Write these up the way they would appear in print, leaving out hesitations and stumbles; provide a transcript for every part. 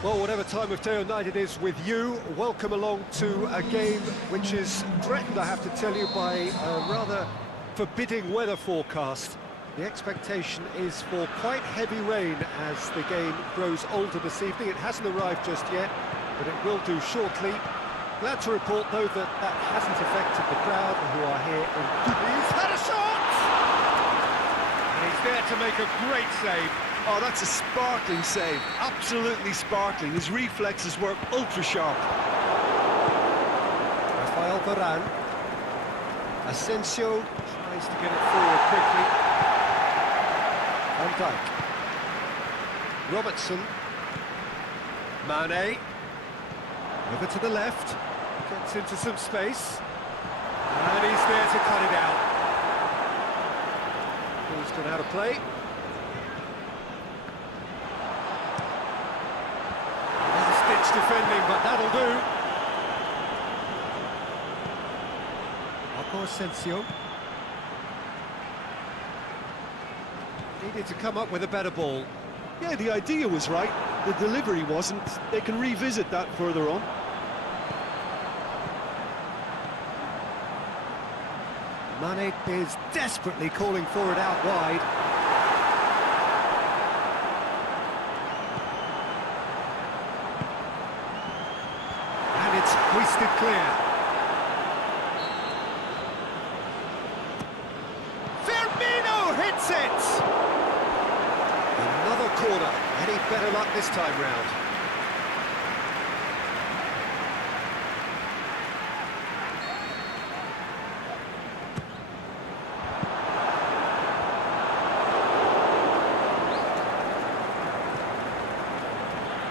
Well, whatever time of day or night it is with you, welcome along to a game which is threatened, I have to tell you, by a rather forbidding weather forecast. The expectation is for quite heavy rain as the game grows older this evening. It hasn't arrived just yet, but it will do shortly. Glad to report, though, that that hasn't affected the crowd who are here in... He's had a shot! And he's there to make a great save. Oh, that's a sparkling save. Absolutely sparkling. His reflexes work ultra-sharp. Rafael Varane. Asensio tries to get it forward quickly. Van Dijk. Robertson. Mane. Over to the left. Gets into some space. And he's there to cut it out. Who's done out of play. Defending, but that'll do. Marco Asensio. Needed to come up with a better ball. Yeah, the idea was right. The delivery wasn't. They can revisit that further on. Mane is desperately calling for it out wide. Hoisted clear. Firmino hits it! Another corner. Any better luck this time round?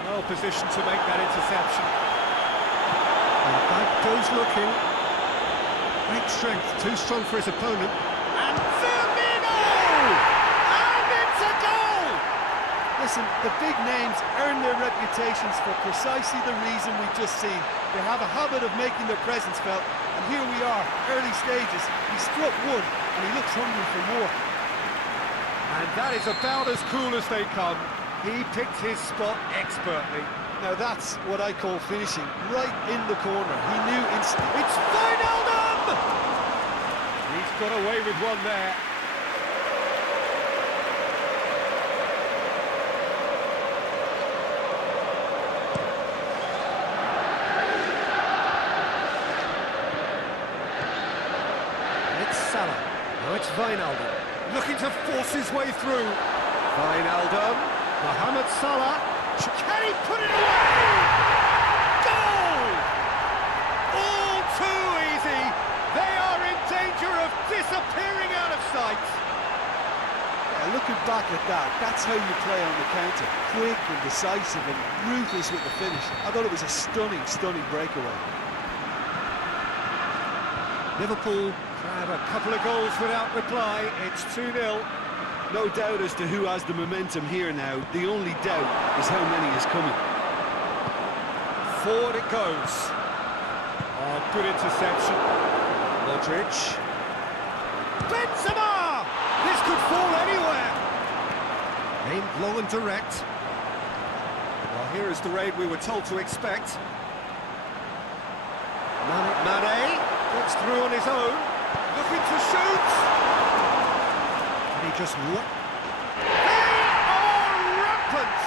Well positioned to make that interception. And back goes looking. Great strength, too strong for his opponent. And Firmino! And it's a goal! Listen, the big names earn their reputations for precisely the reason we've just seen. They have a habit of making their presence felt, and here we are, early stages. He struck one, and he looks hungry for more. And that is about as cool as they come. He picked his spot expertly. Now that's what I call finishing, right in the corner. He knew instantly. It's Wijnaldum! He's got away with one there. And it's Salah. Now it's Wijnaldum. Looking to force his way through. Wijnaldum. Mohamed Salah. Can he put it away? Goal! All too easy. They are in danger of disappearing out of sight. Yeah, looking back at that, that's how you play on the counter. Quick and decisive and ruthless with the finish. I thought it was a stunning, stunning breakaway. Liverpool had a couple of goals without reply. It's 2-0. No doubt as to who has the momentum here now. The only doubt is how many is coming. Forward it goes. Oh, good interception. Modric. Benzema! This could fall anywhere. Aimed low and direct. Well, here is the raid we were told to expect. Mane gets through on his own. Looking to shoot. He just looked. They are rampant!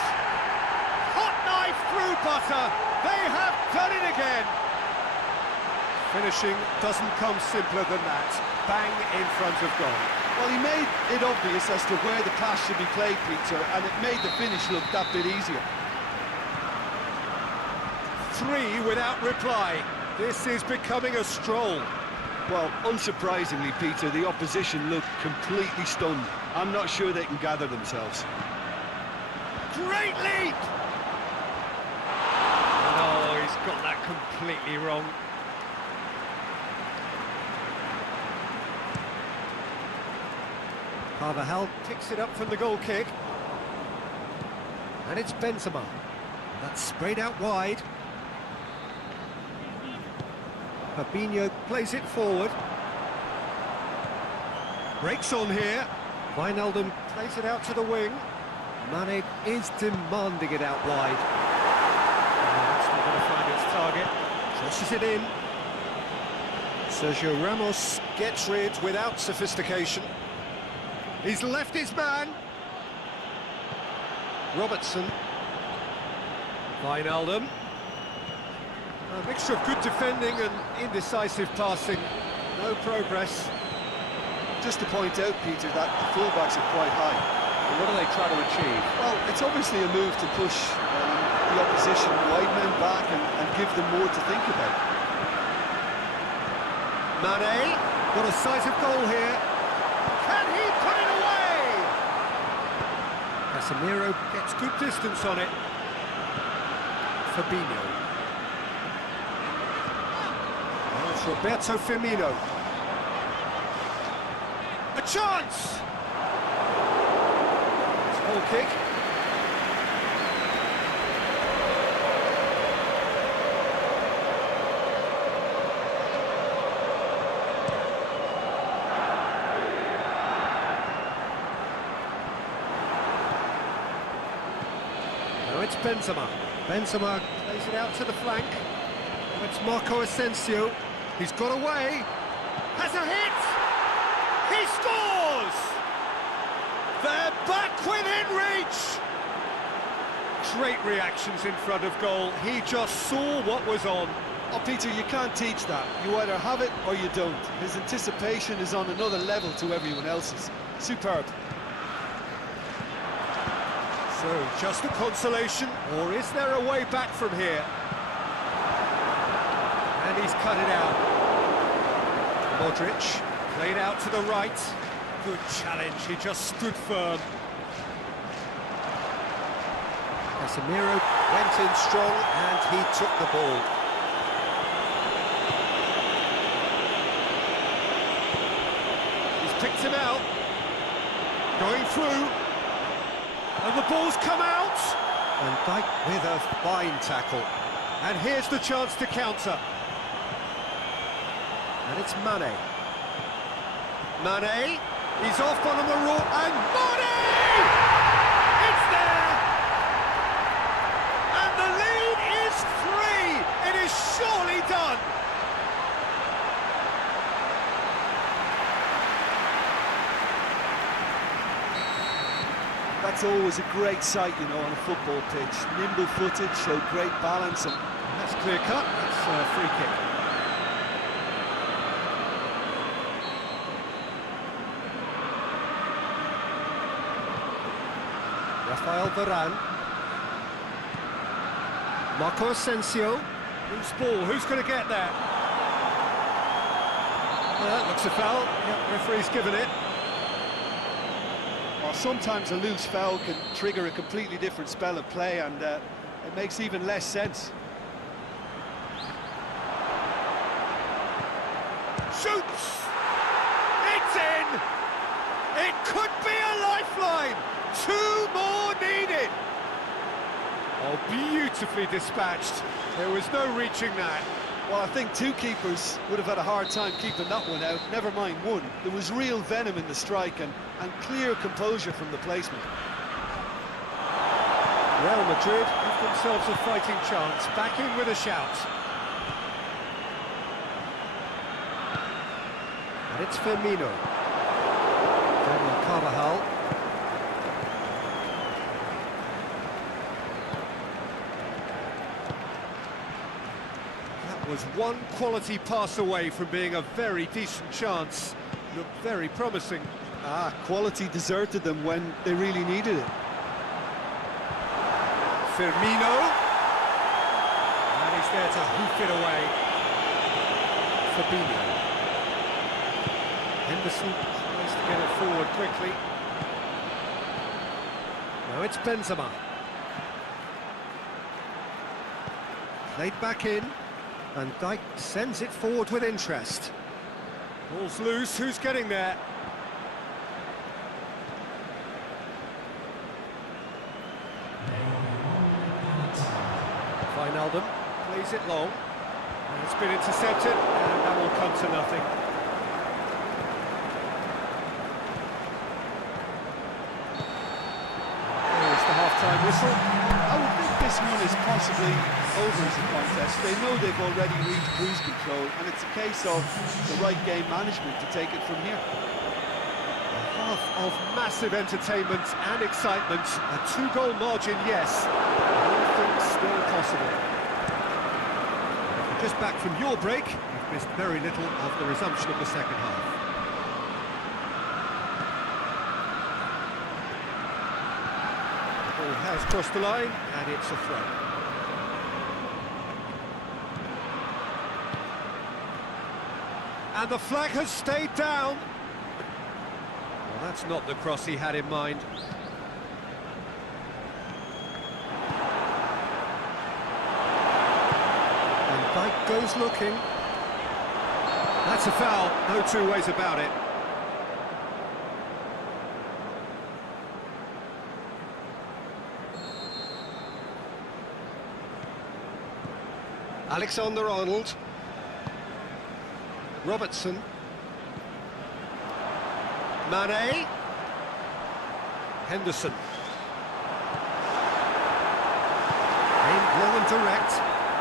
Hot knife through butter. They have done it again. Finishing doesn't come simpler than that. Bang in front of goal. Well, he made it obvious as to where the pass should be played, Peter, and it made the finish look that bit easier. 3 without reply. This is becoming a stroll. Well, unsurprisingly, Peter, the opposition look completely stunned. I'm not sure they can gather themselves. Great leap! No, he's got that completely wrong. Carvajal picks it up from the goal kick. And it's Benzema. That's sprayed out wide. Fabinho plays it forward. Breaks on here. Wijnaldum plays it out to the wing. Mane is demanding it out wide. Bounces it in. Sergio Ramos gets rid without sophistication. He's left his man. Robertson. Wijnaldum. A mixture of good defending and indecisive passing. No progress. Just to point out, Peter, that the fullbacks are quite high. What do they try to achieve? Well, it's obviously a move to push the opposition wide men back and give them more to think about. Mane, got a decisive goal here. Can he put it away? Casemiro gets good distance on it. Fabinho. Oh, it's Roberto Firmino. A chance! It's a goal kick. Now it's Benzema. Benzema plays it out to the flank. Now it's Marco Asensio. He's got away. Has a hit! He scores! They're back within reach! Great reactions in front of goal. He just saw what was on. Oh, Peter, you can't teach that. You either have it or you don't. His anticipation is on another level to everyone else's. Superb. So, just a consolation, or is there a way back from here? And he's cut it out. Modric, played out to the right. Good challenge, he just stood firm. Casemiro went in strong and he took the ball. He's picked him out. Going through. And the ball's come out! And Dijk with a fine tackle. And here's the chance to counter. And it's Mane. Mane, he's off on a marauder, and Mane! It's there! And the lead is 3! It is surely done! That's always a great sight, you know, on a football pitch. Nimble-footed, showed great balance. And that's clear cut, that's a free kick. Rafael Varane. Marco Asensio. Loose ball, who's going to get that? That looks a foul. Yep, referee's given it. Well, sometimes a loose foul can trigger a completely different spell of play, and it makes even less sense. Shoots! It's in! It could be a lifeline! 2 more needed! Oh, beautifully dispatched. There was no reaching that. Well, I think 2 keepers would have had a hard time keeping that one out, never mind 1. There was real venom in the strike and clear composure from the placement. Real Madrid have themselves a fighting chance, back in with a shout. And it's Firmino. Daniel Carvajal. That was one quality pass away from being a very decent chance. Looked very promising. Quality deserted them when they really needed it. Firmino. And he's there to hoof it away. Fabinho. Henderson tries to get it forward quickly. Now it's Benzema. Played back in, and Dijk sends it forward with interest. Ball's loose, who's getting there? Wijnaldum plays it long, and it's been intercepted, and that will come to nothing. Here's the half-time whistle. I would think this one is possibly over as a contest. They know they've already reached cruise control, and it's a case of the right game management to take it from here. A half of massive entertainment and excitement. A 2-goal margin, yes. All things still possible. If you're just back from your break, you've missed very little of the resumption of the second half. The ball has crossed the line, and it's a throw. And the flag has stayed down. Well, that's not the cross he had in mind. And Dijk goes looking. That's a foul, no two ways about it. Alexander-Arnold. Robertson. Mane. Henderson. Aimed long and direct.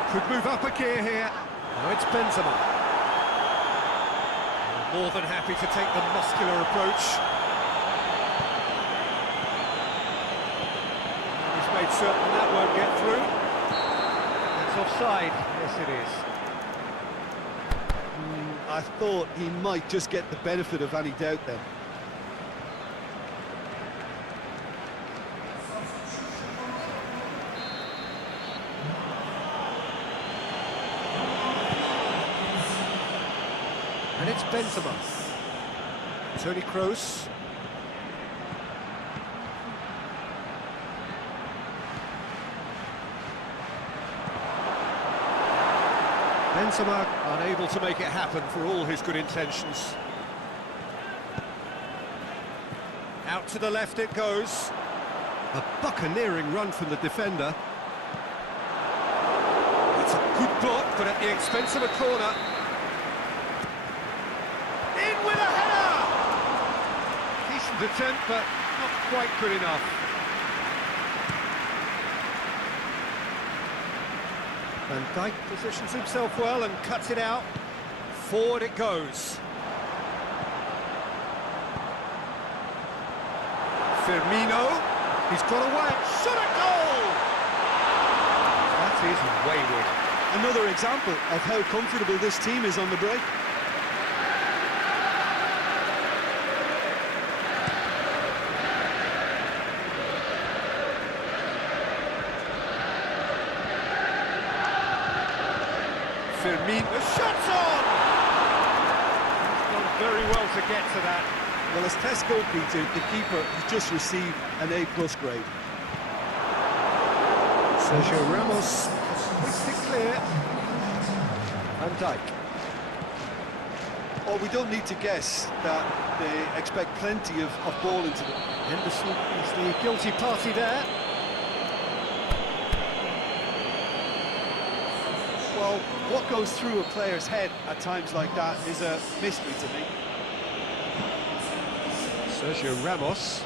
Could move up a gear here. Now it's Benzema. More than happy to take the muscular approach. He's made certain that won't get through. It's offside. Yes, it is. I thought he might just get the benefit of any doubt then. And it's Benzema. Toni Kroos. Benzema unable to make it happen for all his good intentions. Out to the left it goes. A buccaneering run from the defender. It's a good block, but at the expense of a corner. In with a header! Decent attempt, but not quite good enough. Van Dijk positions himself well and cuts it out. Forward it goes. Firmino, he's got away. Shot a goal! That is wayward. Another example of how comfortable this team is on the break. Firmino, shot's on! He's done very well to get to that. Well, as test goalkeeper, the keeper has just received an A+ grade. Sergio Ramos whips it clear. Van Dijk. Oh, we don't need to guess that they expect plenty of ball into them. Henderson is the guilty party there. Well, what goes through a player's head at times like that is a mystery to me. Sergio Ramos.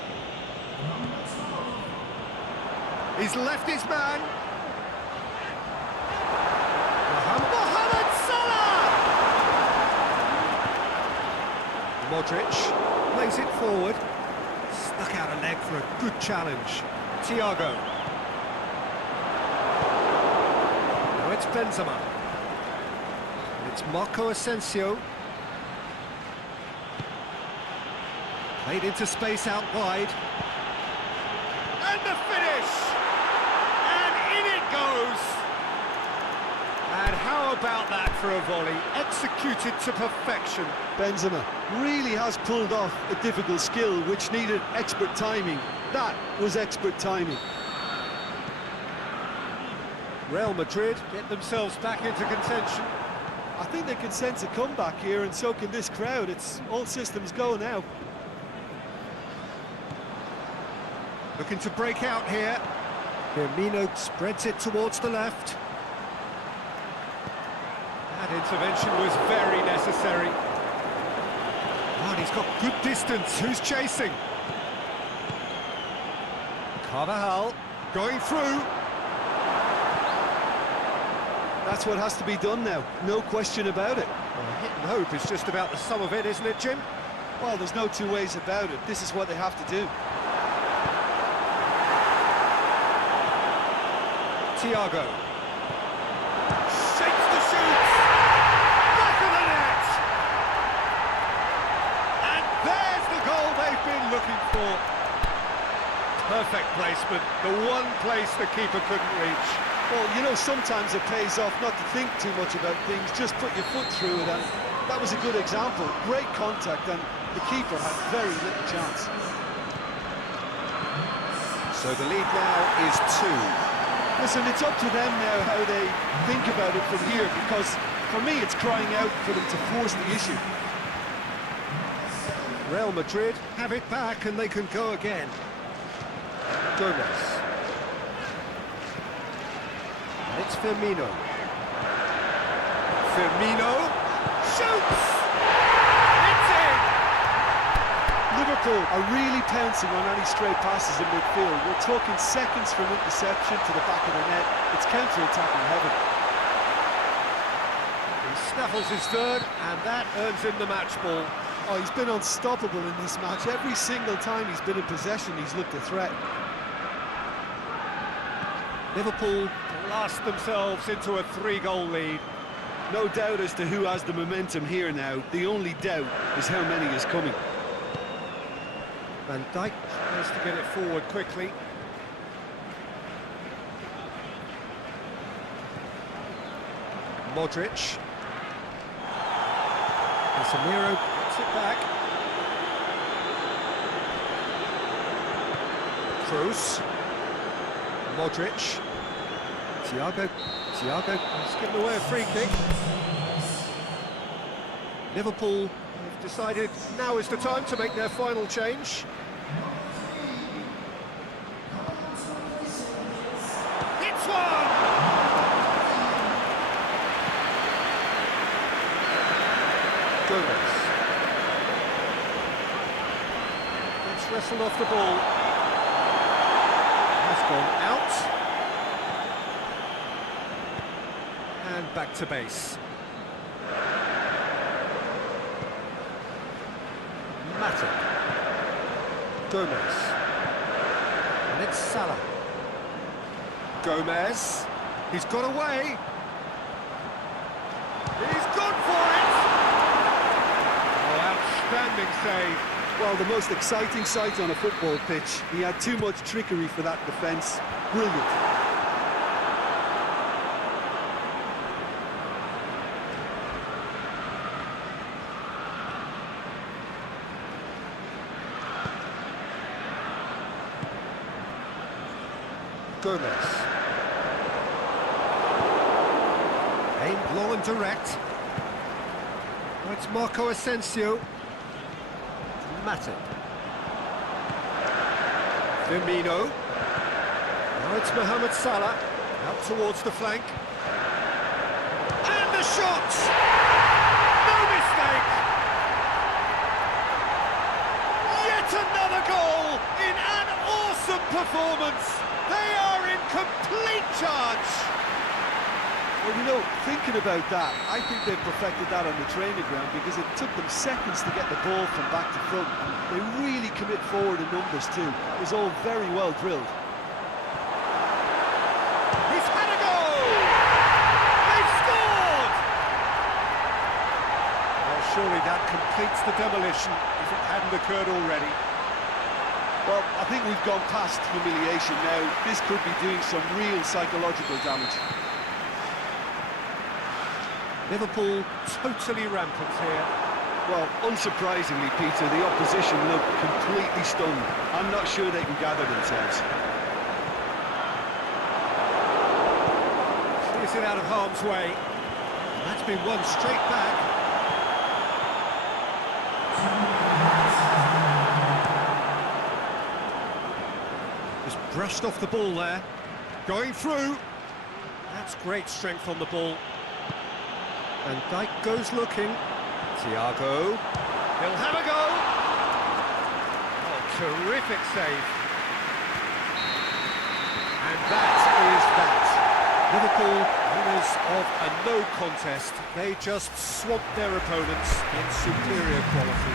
He's left his man. Mohamed Salah! Modric plays it forward. Stuck out a leg for a good challenge. Thiago. Now it's Benzema. And it's Marco Asensio. Played into space out wide. And the finish! And in it goes! And how about that for a volley? Executed to perfection. Benzema really has pulled off a difficult skill which needed expert timing. That was expert timing. Real Madrid get themselves back into contention. I think they can sense a comeback here, and so can this crowd. It's all systems go now. Looking to break out here. Firmino spreads it towards the left. That intervention was very necessary. Oh, and he's got good distance. Who's chasing? Carvajal going through. That's what has to be done now, no question about it. Well, hit and hope is just about the sum of it, isn't it, Jim? Well, there's no two ways about it. This is what they have to do. Thiago. Shakes the shoots! Back of the net! And there's the goal they've been looking for. Perfect placement, the one place the keeper couldn't reach. Well, you know, sometimes it pays off not to think too much about things, just put your foot through it, and that was a good example. Great contact, and the keeper had very little chance. So the lead now is 2. Listen, it's up to them now how they think about it from here, because for me it's crying out for them to force the issue. Real Madrid have it back and they can go again. Gomez. And it's Firmino. Firmino shoots! It's in! Liverpool are really pouncing on any stray passes in midfield. We're talking seconds from interception to the back of the net. It's counter-attacking heaven. He snaffles his third, and that earns him the match ball. Oh, he's been unstoppable in this match. Every single time he's been in possession, he's looked a threat. Liverpool blast themselves into a 3-goal lead. No doubt as to who has the momentum here now. The only doubt is how many is coming. Van Dijk tries to get it forward quickly. Modric. Casemiro gets it back. Kroos. Modric. Thiago. He's given away a free kick. Liverpool have decided now is the time to make their final change. It's one! Gomez. It's wrestled off the ball. Has gone out. And back to base. Matip. Gomez. And it's Salah. Gomez. He's got away. He's gone for it! Oh, outstanding save. Well, the most exciting sight on a football pitch. He had too much trickery for that defence. Brilliant. Gomez. Aimed low and direct. That's Marco Asensio. Matip. Firmino. Now it's Mohamed Salah. Out towards the flank. And the shot! No mistake! Yet another goal in an awesome performance! They are in complete charge! Well, you know, thinking about that, I think they've perfected that on the training ground because it took them seconds to get the ball from back to front. And they really commit forward in numbers too. It was all very well drilled. He's had a goal! They've scored! Well, surely that completes the demolition if it hadn't occurred already. Well, I think we've gone past humiliation now. This could be doing some real psychological damage. Liverpool totally rampant here. Well, unsurprisingly, Peter, the opposition look completely stunned. I'm not sure they can gather themselves. Clears it out of harm's way. That's been won straight back. Just brushed off the ball there. Going through. That's great strength on the ball. And Dijk goes looking. Thiago. He'll have a go. Oh, terrific save. And that is that. Liverpool, winners of a no contest, they just swamped their opponents in superior quality.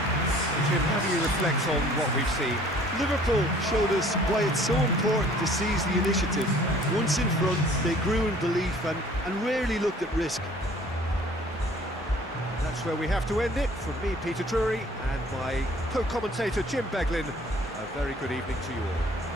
Jim, how do you reflect on what we've seen? Liverpool showed us why it's so important to seize the initiative. Once in front, they grew in belief and rarely looked at risk. That's where we have to end it. From me, Peter Drury, and my co-commentator, Jim Beglin, a very good evening to you all.